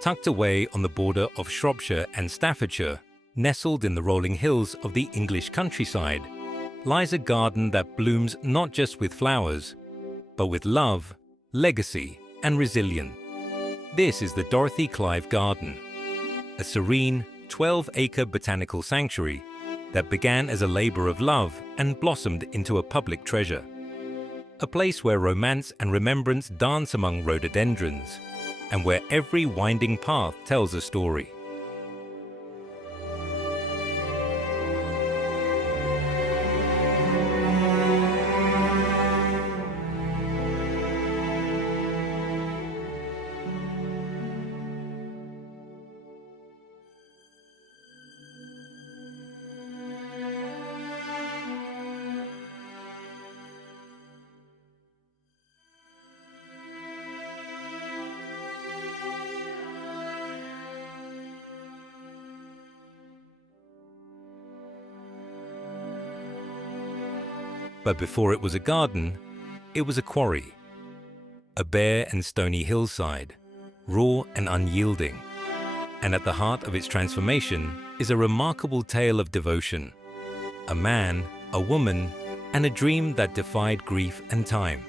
Tucked away on the border of Shropshire and Staffordshire, nestled in the rolling hills of the English countryside, lies a garden that blooms not just with flowers, but with love, legacy, and resilience. This is the Dorothy Clive Garden, a serene 12-acre botanical sanctuary that began as a labour of love and blossomed into a public treasure. A place where romance and remembrance dance among rhododendrons, and where every winding path tells a story. But before it was a garden, it was a quarry. A bare and stony hillside, raw and unyielding. And at the heart of its transformation is a remarkable tale of devotion. A man, a woman, and a dream that defied grief and time.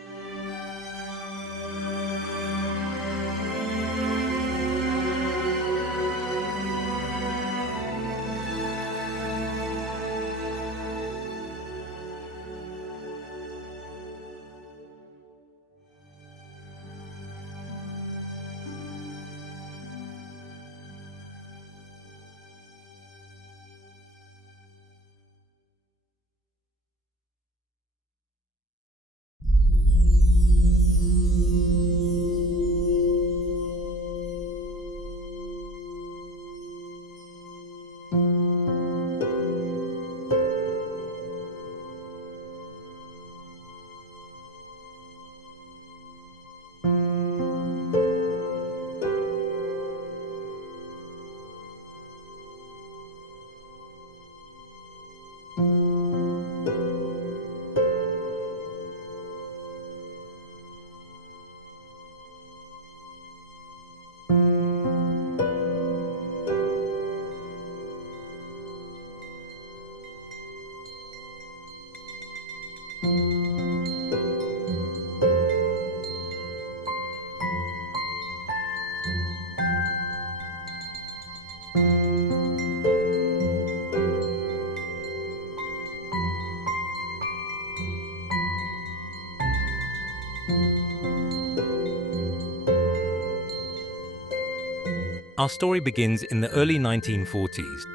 Our story begins in the early 1940s,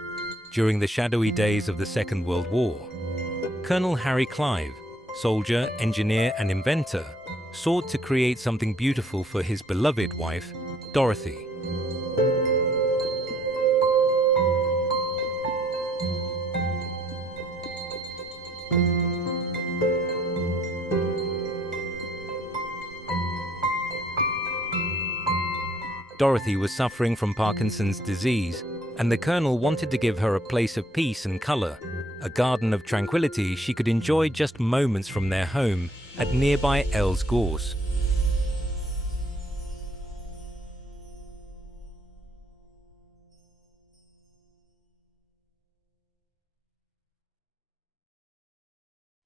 during the shadowy days of the Second World War. Colonel Harry Clive, soldier, engineer, and inventor, sought to create something beautiful for his beloved wife, Dorothy. Dorothy was suffering from Parkinson's disease, and the Colonel wanted to give her a place of peace and colour, a garden of tranquility she could enjoy just moments from their home at nearby Earl's Gorse.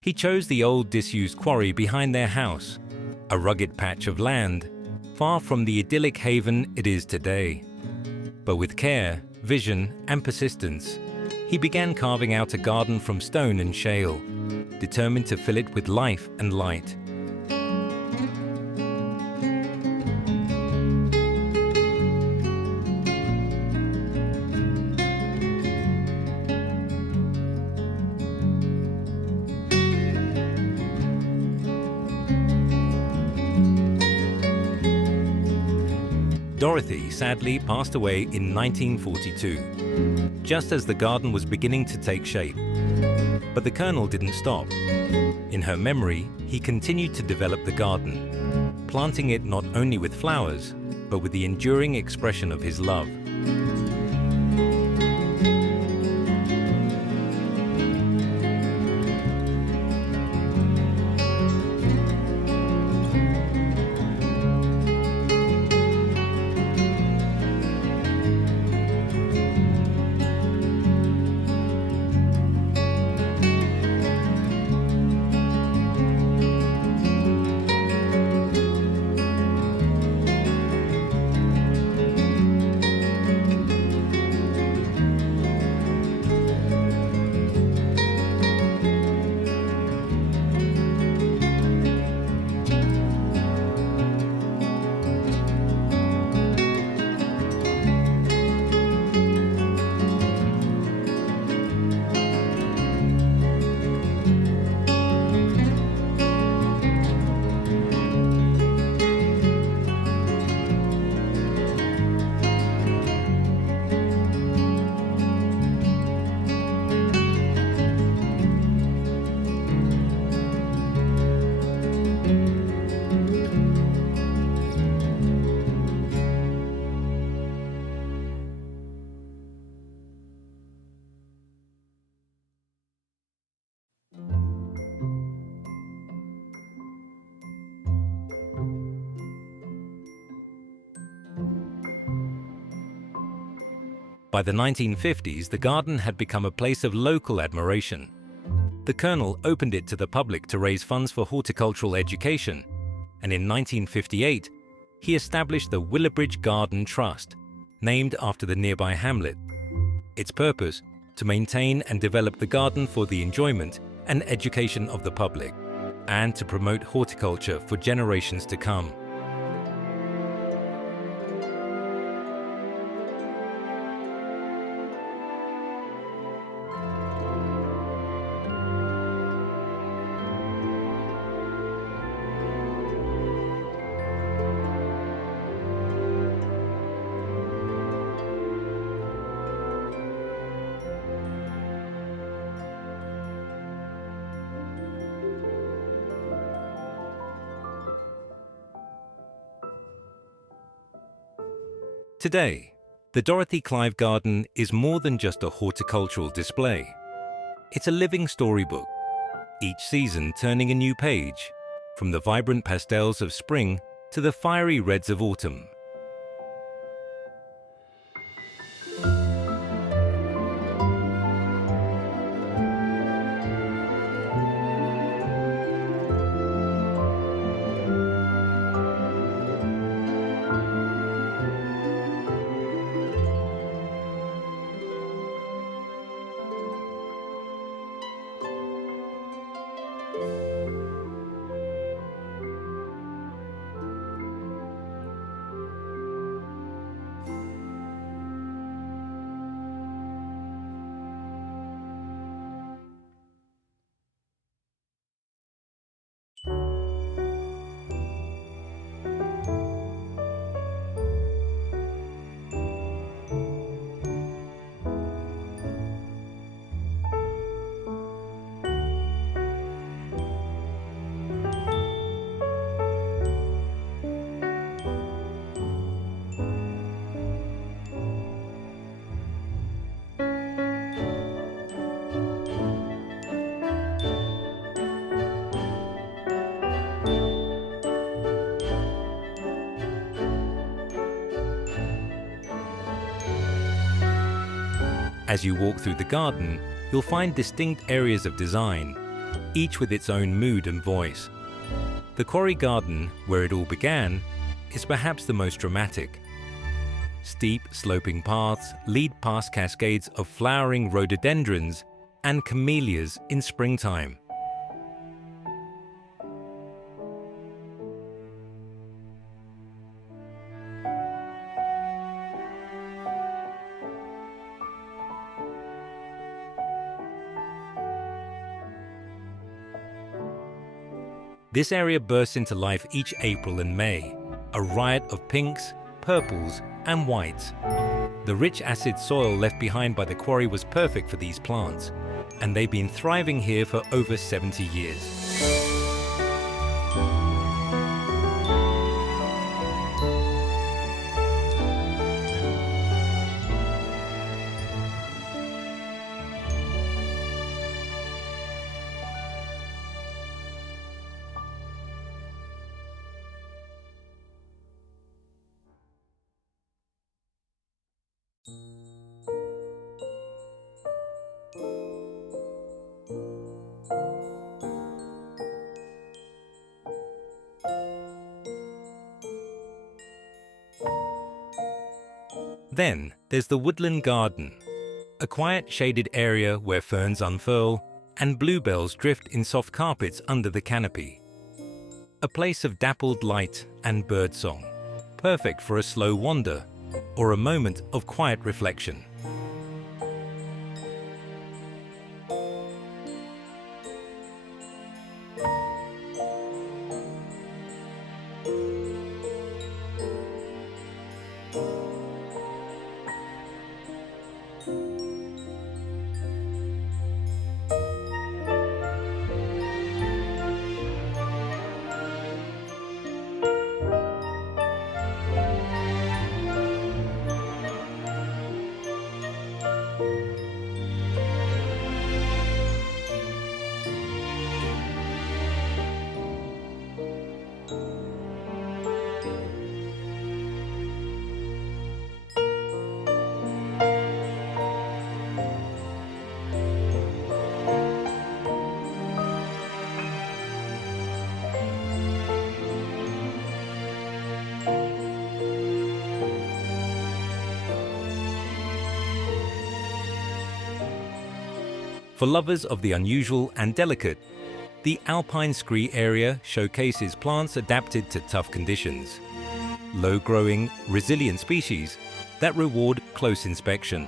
He chose the old disused quarry behind their house, a rugged patch of land, far from the idyllic haven it is today. But with care, vision, and persistence, he began carving out a garden from stone and shale, determined to fill it with life and light. Dorothy sadly passed away in 1942, just as the garden was beginning to take shape. But the Colonel didn't stop. In her memory, he continued to develop the garden, planting it not only with flowers, but with the enduring expression of his love. By the 1950s, the garden had become a place of local admiration. The Colonel opened it to the public to raise funds for horticultural education, and in 1958, he established the Willoughbridge Garden Trust, named after the nearby hamlet. Its purpose: to maintain and develop the garden for the enjoyment and education of the public, and to promote horticulture for generations to come. Today, the Dorothy Clive Garden is more than just a horticultural display. It's a living storybook, each season turning a new page, from the vibrant pastels of spring to the fiery reds of autumn. As you walk through the garden, you'll find distinct areas of design, each with its own mood and voice. The Quarry Garden, where it all began, is perhaps the most dramatic. Steep, sloping paths lead past cascades of flowering rhododendrons and camellias in springtime. This area bursts into life each April and May, a riot of pinks, purples, and whites. The rich acid soil left behind by the quarry was perfect for these plants, and they've been thriving here for over 70 years. Then there's the Woodland Garden, a quiet shaded area where ferns unfurl and bluebells drift in soft carpets under the canopy. A place of dappled light and birdsong, perfect for a slow wander or a moment of quiet reflection. For lovers of the unusual and delicate, the Alpine Scree area showcases plants adapted to tough conditions, low-growing, resilient species that reward close inspection.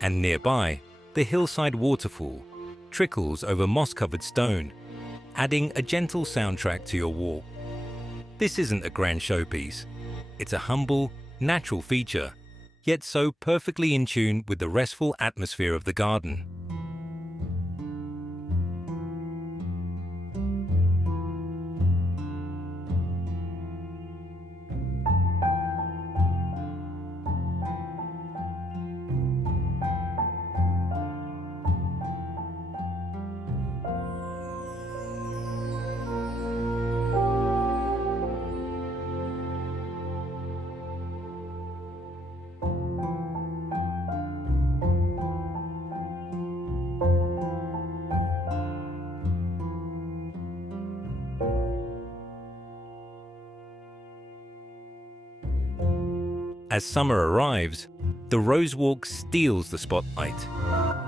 And nearby, the hillside waterfall trickles over moss-covered stone, adding a gentle soundtrack to your walk. This isn't a grand showpiece. It's a humble, natural feature, yet so perfectly in tune with the restful atmosphere of the garden. As summer arrives, the rose walk steals the spotlight.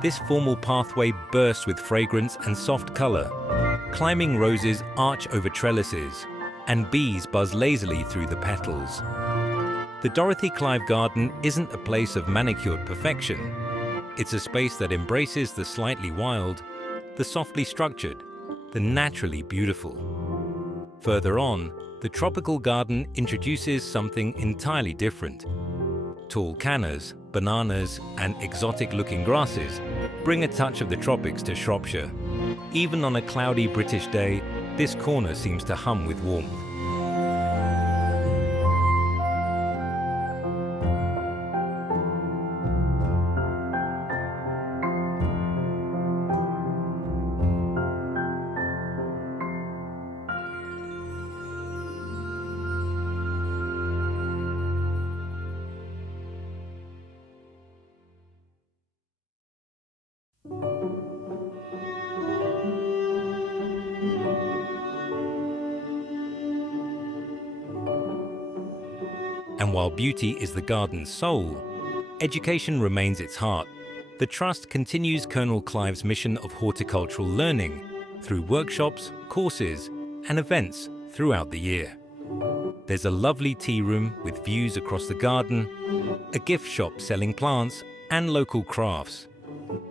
This formal pathway bursts with fragrance and soft color. Climbing roses arch over trellises, and bees buzz lazily through the petals. The Dorothy Clive Garden isn't a place of manicured perfection. It's a space that embraces the slightly wild, the softly structured, the naturally beautiful. Further on, the tropical garden introduces something entirely different. Tall cannas, bananas, and exotic-looking grasses bring a touch of the tropics to Shropshire. Even on a cloudy British day, this corner seems to hum with warmth. And while beauty is the garden's soul, education remains its heart. The Trust continues Colonel Clive's mission of horticultural learning through workshops, courses, and events throughout the year. There's a lovely tea room with views across the garden, a gift shop selling plants and local crafts,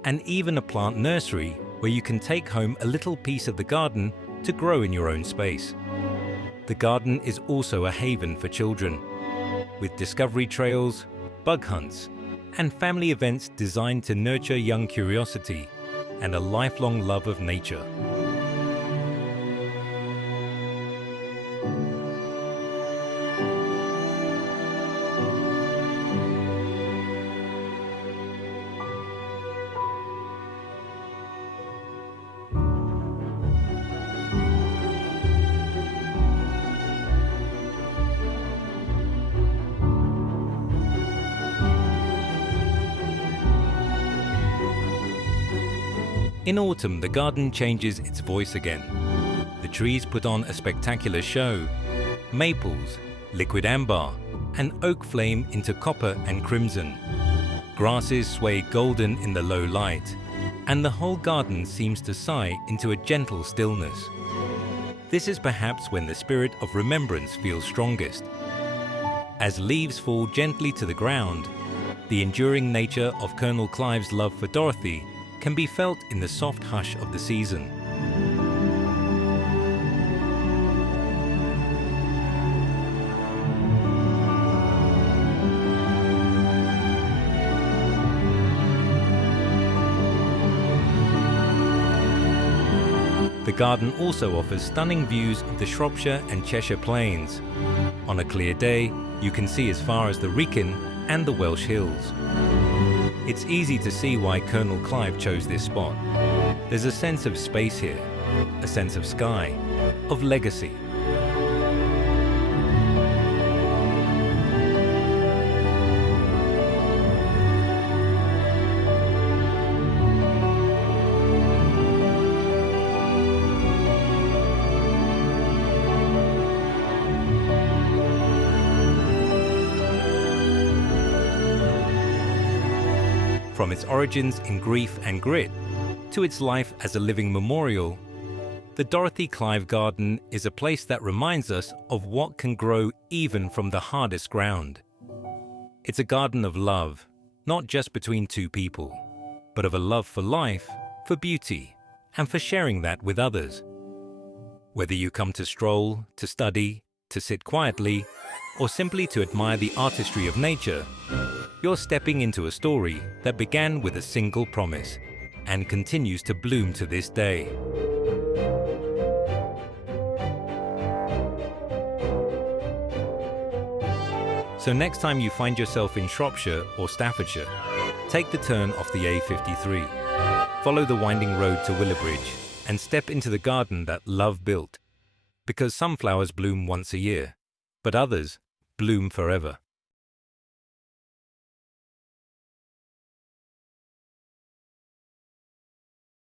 and even a plant nursery where you can take home a little piece of the garden to grow in your own space. The garden is also a haven for children, with discovery trails, bug hunts, and family events designed to nurture young curiosity and a lifelong love of nature. In autumn, the garden changes its voice again. The trees put on a spectacular show. Maples, liquid amber, and oak flame into copper and crimson. Grasses sway golden in the low light, and the whole garden seems to sigh into a gentle stillness. This is perhaps when the spirit of remembrance feels strongest. As leaves fall gently to the ground, the enduring nature of Colonel Clive's love for Dorothy can be felt in the soft hush of the season. The garden also offers stunning views of the Shropshire and Cheshire plains. On a clear day, you can see as far as the Wrekin and the Welsh hills. It's easy to see why Colonel Clive chose this spot. There's a sense of space here, a sense of sky, of legacy. From its origins in grief and grit to its life as a living memorial, the Dorothy Clive Garden is a place that reminds us of what can grow even from the hardest ground. It's a garden of love, not just between two people, but of a love for life, for beauty, and for sharing that with others. Whether you come to stroll, to study, to sit quietly, or simply to admire the artistry of nature, you're stepping into a story that began with a single promise and continues to bloom to this day. So next time you find yourself in Shropshire or Staffordshire, take the turn off the A53, follow the winding road to Willoughbridge, and step into the garden that love built. Because some flowers bloom once a year, but others bloom forever.